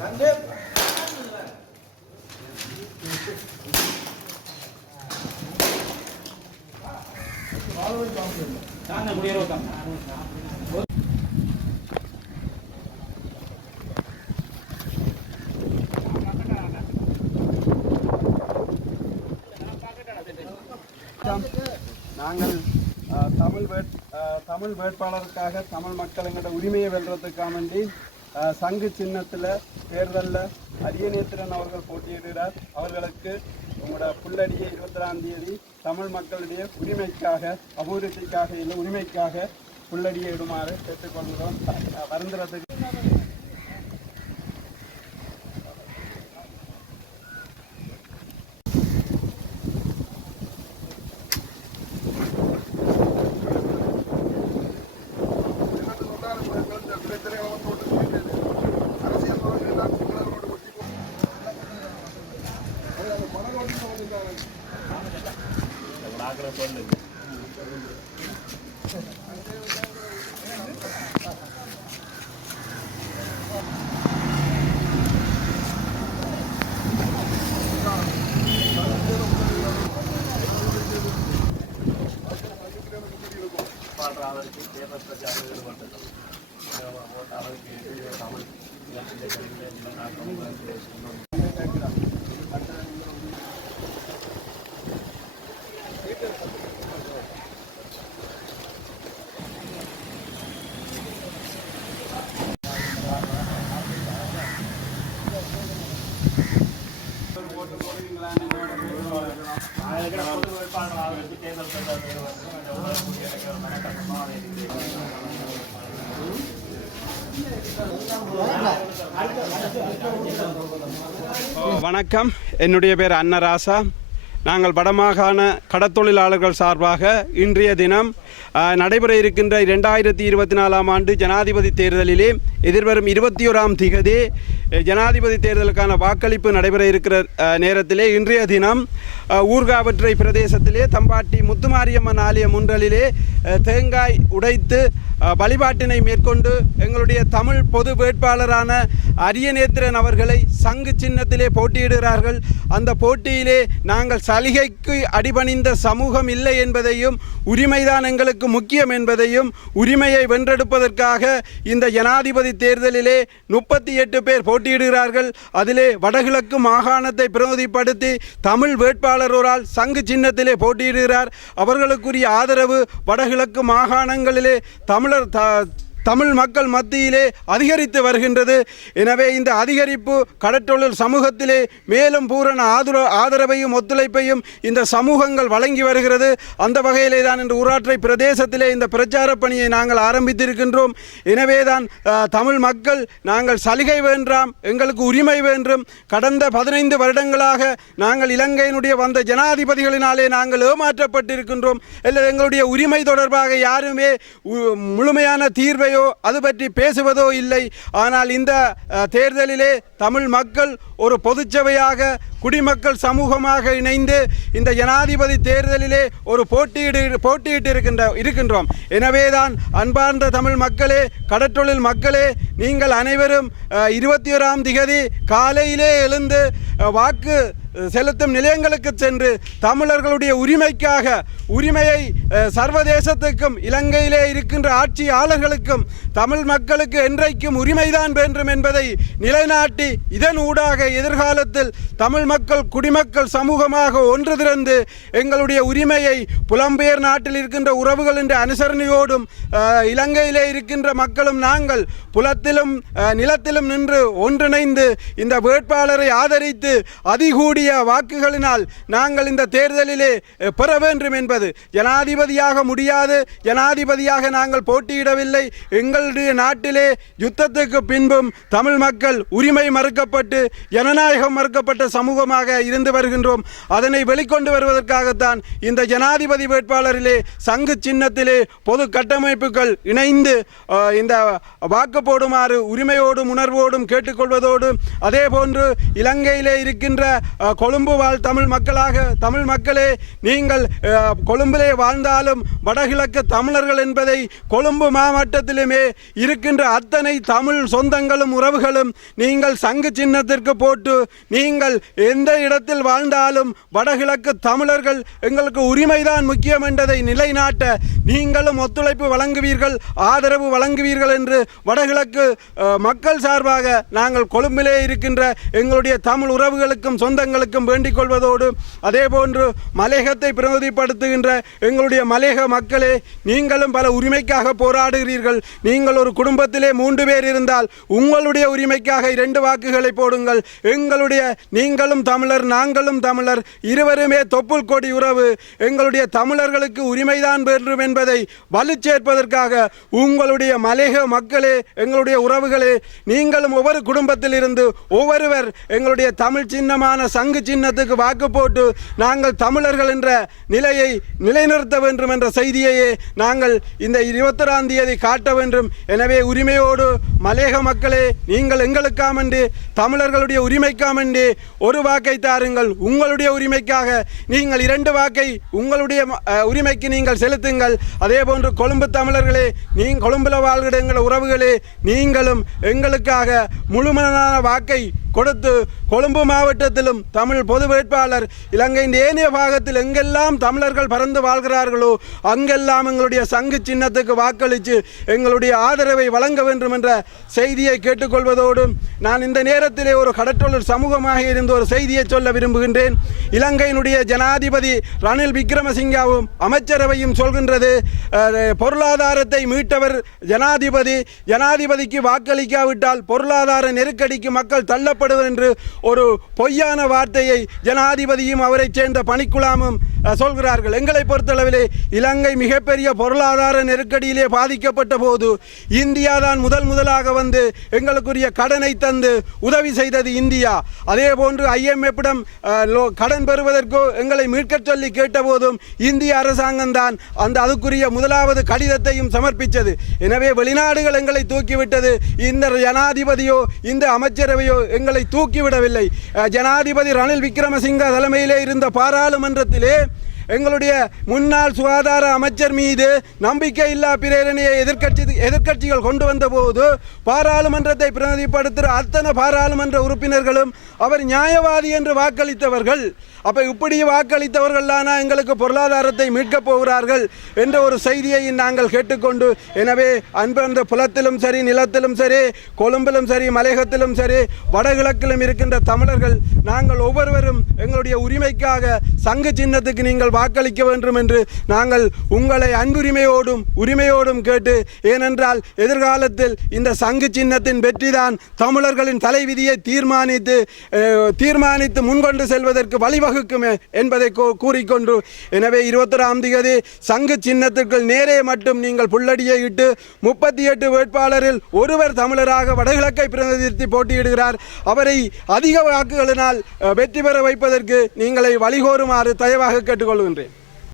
நாங்கள் தமிழ் வேட் தமிழ் வேட்பாளருக்காக தமிழ் மக்கள் எங்களோட உரிமையை வென்றதுக்காக வேண்டி சங்கு சின்னத்தில் தேர்தலில் அரியநேத்திரன் அவர்கள் போட்டியிடுகிறார் அவர்களுக்கு உங்களோட இருபத்தி ஆறாம் தேதி தமிழ் மக்களுடைய உரிமைக்காக அபிவிருத்திக்காக இல்லை உரிமைக்காக புள்ளடியை இடுமாறு கேட்டுக்கொள்கிறோம் வருந்துறதுக்கு రావడానికి కేంద్ర ప్రజాప్రతినిధులు పడ్డారు ఓటు అమలు అమలు வணக்கம் என்னுடைய பேர் அன்னராசா நாங்கள் வடமாகாண கடத்தொழிலாளர்கள் சார்பாக இன்றைய தினம் நடைபெற இருக்கின்ற இரண்டாயிரத்தி இருபத்தி நாலாம் ஆண்டு ஜனாதிபதி தேர்தலிலே எதிர்வரும் இருபத்தி ஓராம் திகதி ஜனாதிபதி தேர்தலுக்கான வாக்களிப்பு நடைபெற இருக்கிற நேரத்திலே இன்றைய தினம் ஊர்காவற்றை பிரதேசத்திலே தம்பாட்டி முத்துமாரியம்மன் ஆலய முன்றலிலே தேங்காய் உடைத்து வழிபாட்டினை மேற்கொண்டு எங்களுடைய தமிழ் பொது வேட்பாளரான அரியநேத்திரன் அவர்களை சங்கு சின்னத்திலே போட்டியிடுகிறார்கள் அந்த போட்டியிலே நாங்கள் சலுகைக்கு அடிபணிந்த சமூகம் இல்லை என்பதையும் உரிமைதான் எங்களுக்கு முக்கியம் என்பதையும் உரிமையை வென்றெடுப்பதற்காக இந்த ஜனாதிபதி ஜனாதிபதி தேர்தலிலே முப்பத்தி எட்டு பேர் போட்டியிடுகிறார்கள் அதிலே வடகிழக்கு மாகாணத்தை பிரதிபடுத்தி தமிழ் வேட்பாளர் ஒரால் சங்கு சின்னத்திலே போட்டியிடுகிறார் அவர்களுக்குரிய ஆதரவு வடகிழக்கு மாகாணங்களிலே தமிழர் த தமிழ் மக்கள் மத்தியிலே அதிகரித்து வருகின்றது எனவே இந்த அதிகரிப்பு கடற்றொழில் சமூகத்திலே மேலும் பூரண ஆதர ஆதரவையும் ஒத்துழைப்பையும் இந்த சமூகங்கள் வழங்கி வருகிறது அந்த வகையிலே தான் இந்த ஊராற்றை பிரதேசத்திலே இந்த பிரச்சார பணியை நாங்கள் ஆரம்பித்திருக்கின்றோம் எனவே தான் தமிழ் மக்கள் நாங்கள் சலுகை வேண்டாம் எங்களுக்கு உரிமை வேண்டும் கடந்த பதினைந்து வருடங்களாக நாங்கள் இலங்கையினுடைய வந்த ஜனாதிபதிகளினாலே நாங்கள் ஏமாற்றப்பட்டிருக்கின்றோம் இல்லை எங்களுடைய உரிமை தொடர்பாக யாருமே முழுமையான தீர்வையோ இல்லையோ அது பற்றி பேசுவதோ இல்லை ஆனால் இந்த தேர்தலிலே தமிழ் மக்கள் ஒரு பொதுச்சபையாக குடிமக்கள் சமூகமாக இணைந்து இந்த ஜனாதிபதி தேர்தலிலே ஒரு போட்டியிடு போட்டியிட்டு இருக்கின்ற இருக்கின்றோம் எனவேதான் அன்பார்ந்த தமிழ் மக்களே கடற்றொழில் மக்களே நீங்கள் அனைவரும் இருபத்தி ஓராம் திகதி காலையிலே எழுந்து வாக்கு செலுத்தும் நிலையங்களுக்கு சென்று தமிழர்களுடைய உரிமைக்காக உரிமையை சர்வதேசத்துக்கும் இலங்கையிலே இருக்கின்ற ஆட்சியாளர்களுக்கும் தமிழ் மக்களுக்கு என்றைக்கும் உரிமைதான் வேண்டும் என்பதை நிலைநாட்டி இதன் ஊடாக எதிர்காலத்தில் தமிழ் மக்கள் குடிமக்கள் சமூகமாக ஒன்று திறந்து எங்களுடைய உரிமையை புலம்பெயர் நாட்டில் இருக்கின்ற உறவுகள் என்ற அனுசரணையோடும் இலங்கையிலே இருக்கின்ற மக்களும் நாங்கள் புலத்திலும் நிலத்திலும் நின்று ஒன்றிணைந்து இந்த வேட்பாளரை ஆதரித்து அதிகூடி கூடிய வாக்குகளினால் நாங்கள் இந்த தேர்தலிலே பெற வேண்டும் என்பது ஜனாதிபதியாக முடியாது ஜனாதிபதியாக நாங்கள் போட்டியிடவில்லை எங்களுடைய நாட்டிலே யுத்தத்துக்கு பின்பும் தமிழ் மக்கள் உரிமை மறுக்கப்பட்டு ஜனநாயகம் மறுக்கப்பட்ட சமூகமாக இருந்து வருகின்றோம் அதனை வெளிக்கொண்டு வருவதற்காகத்தான் இந்த ஜனாதிபதி வேட்பாளரிலே சங்கு சின்னத்திலே பொது கட்டமைப்புகள் இணைந்து இந்த வாக்கு போடுமாறு உரிமையோடும் உணர்வோடும் கேட்டுக்கொள்வதோடும் அதே போன்று இலங்கையிலே இருக்கின்ற கொழும்பு வாழ் தமிழ் மக்களாக தமிழ் மக்களே நீங்கள் கொழும்பிலே வாழ்ந்தாலும் வடகிழக்கு தமிழர்கள் என்பதை கொழும்பு மாவட்டத்திலுமே இருக்கின்ற அத்தனை தமிழ் சொந்தங்களும் உறவுகளும் நீங்கள் சங்கு சின்னத்திற்கு போட்டு நீங்கள் எந்த இடத்தில் வாழ்ந்தாலும் வடகிழக்கு தமிழர்கள் எங்களுக்கு உரிமைதான் முக்கியம் என்றதை நிலைநாட்ட நீங்களும் ஒத்துழைப்பு வழங்குவீர்கள் ஆதரவு வழங்குவீர்கள் என்று வடகிழக்கு மக்கள் சார்பாக நாங்கள் கொழும்பிலே இருக்கின்ற எங்களுடைய தமிழ் உறவுகளுக்கும் சொந்தங்கள் மக்களுக்கும் வேண்டிக் கொள்வதோடு போன்று மலையகத்தை பிரதிபடுத்துகின்ற எங்களுடைய மலையக மக்களே நீங்களும் பல உரிமைக்காக போராடுகிறீர்கள் நீங்கள் ஒரு குடும்பத்திலே மூன்று பேர் இருந்தால் உங்களுடைய உரிமைக்காக இரண்டு வாக்குகளை போடுங்கள் எங்களுடைய நீங்களும் தமிழர் நாங்களும் தமிழர் இருவருமே தொப்புள் கொடி உறவு எங்களுடைய தமிழர்களுக்கு உரிமைதான் வேண்டும் என்பதை வலு சேர்ப்பதற்காக உங்களுடைய மலையக மக்களே எங்களுடைய உறவுகளே நீங்களும் ஒவ்வொரு குடும்பத்தில் இருந்து ஒவ்வொருவர் எங்களுடைய தமிழ் சின்னமான சங்க பங்கு சின்னத்துக்கு வாக்கு போட்டு நாங்கள் தமிழர்கள் என்ற நிலையை நிலைநிறுத்த வேண்டும் என்ற செய்தியையே நாங்கள் இந்த இருபத்தொராம் தேதி காட்ட வேண்டும் எனவே உரிமையோடு மலையக மக்களே நீங்கள் என்று தமிழர்களுடைய என்று ஒரு வாக்கை தாருங்கள் உங்களுடைய உரிமைக்காக நீங்கள் இரண்டு வாக்கை உங்களுடைய உரிமைக்கு நீங்கள் செலுத்துங்கள் அதே போன்று கொழும்பு தமிழர்களே நீ கொழும்புல வாழ்கிற எங்கள் உறவுகளே நீங்களும் எங்களுக்காக முழுமையான வாக்கை கொடுத்து கொழும்பு மாவட்டத்திலும் தமிழ் பொது வேட்பாளர் இலங்கையின் ஏனைய பாகத்தில் எங்கெல்லாம் தமிழர்கள் பறந்து வாழ்கிறார்களோ அங்கெல்லாம் எங்களுடைய சங்கு சின்னத்துக்கு வாக்களித்து எங்களுடைய ஆதரவை வழங்க வேண்டும் என்ற செய்தியை கேட்டுக்கொள்வதோடு நான் இந்த நேரத்திலே ஒரு கடற்றொழில் சமூகமாக இருந்து ஒரு செய்தியை சொல்ல விரும்புகின்றேன் இலங்கையினுடைய ஜனாதிபதி ரணில் விக்ரமசிங்காவும் அமைச்சரவையும் சொல்கின்றது பொருளாதாரத்தை மீட்டவர் ஜனாதிபதி ஜனாதிபதிக்கு வாக்களிக்காவிட்டால் பொருளாதார நெருக்கடிக்கு மக்கள் தள்ளப்படுவர் என்று ஒரு பொய்யான வார்த்தை வார்த்தையை ஜனாதிபதியும் அவரை சேர்ந்த பணிக்குழாமும் சொல்கிறார்கள் எங்களை பொறுத்தளவிலே இலங்கை மிகப்பெரிய பொருளாதார நெருக்கடியிலே பாதிக்கப்பட்ட போது இந்தியா தான் முதல் முதலாக வந்து எங்களுக்குரிய கடனை தந்து உதவி செய்தது இந்தியா அதே போன்று ஐஎம்எஃப்பிடம் கடன் பெறுவதற்கு எங்களை மீட்கச் சொல்லி கேட்டபோதும் இந்திய அரசாங்கம் தான் அந்த அதுக்குரிய முதலாவது கடிதத்தையும் சமர்ப்பித்தது எனவே வெளிநாடுகள் எங்களை தூக்கிவிட்டது இந்த ஜனாதிபதியோ இந்த அமைச்சரவையோ எங்களை தூக்கிவிடவில்லை ஜனாதிபதி ரணில் விக்ரமசிங்க தலைமையிலே இருந்த பாராளுமன்றத்திலே எங்களுடைய முன்னாள் சுகாதார அமைச்சர் மீது நம்பிக்கை இல்லா பிரேரணியை எதிர்கட்சி எதிர்கட்சிகள் கொண்டு வந்த போது பாராளுமன்றத்தை பிரதிப்படுத்துகிற அத்தனை பாராளுமன்ற உறுப்பினர்களும் அவர் நியாயவாதி என்று வாக்களித்தவர்கள் அப்போ இப்படி வாக்களித்தவர்கள் எங்களுக்கு பொருளாதாரத்தை மீட்கப் போகிறார்கள் என்ற ஒரு செய்தியை நாங்கள் கேட்டுக்கொண்டு எனவே அன்பந்த புலத்திலும் சரி நிலத்திலும் சரி கொழும்பிலும் சரி மலையகத்திலும் சரி வடகிழக்கிலும் இருக்கின்ற தமிழர்கள் நாங்கள் ஒவ்வொருவரும் எங்களுடைய உரிமைக்காக சங்கு சின்னத்துக்கு நீங்கள் வாக்களிக்க வேண்டும் என்று நாங்கள் உங்களை அன்புரிமையோடும் உரிமையோடும் கேட்டு ஏனென்றால் எதிர்காலத்தில் இந்த சங்கு சின்னத்தின் வெற்றிதான் தமிழர்களின் தலைவிதியை தீர்மானித்து தீர்மானித்து முன்கொண்டு செல்வதற்கு வழிவகுக்கும் என்பதை கூறிக்கொண்டு எனவே இருபத்தொராம் தேதி சங்கு சின்னத்துக்குள் நேரே மட்டும் நீங்கள் புள்ளடியை இட்டு முப்பத்தி எட்டு வேட்பாளரில் ஒருவர் தமிழராக வடகிழக்கை பிரதிநிதித்து போட்டியிடுகிறார் அவரை அதிக வாக்குகளினால் வெற்றி பெற வைப்பதற்கு நீங்களை வழிகோருமாறு தயவாக கேட்டுக்கொள்கிறேன் கேட்டுக்கொள்கின்றேன்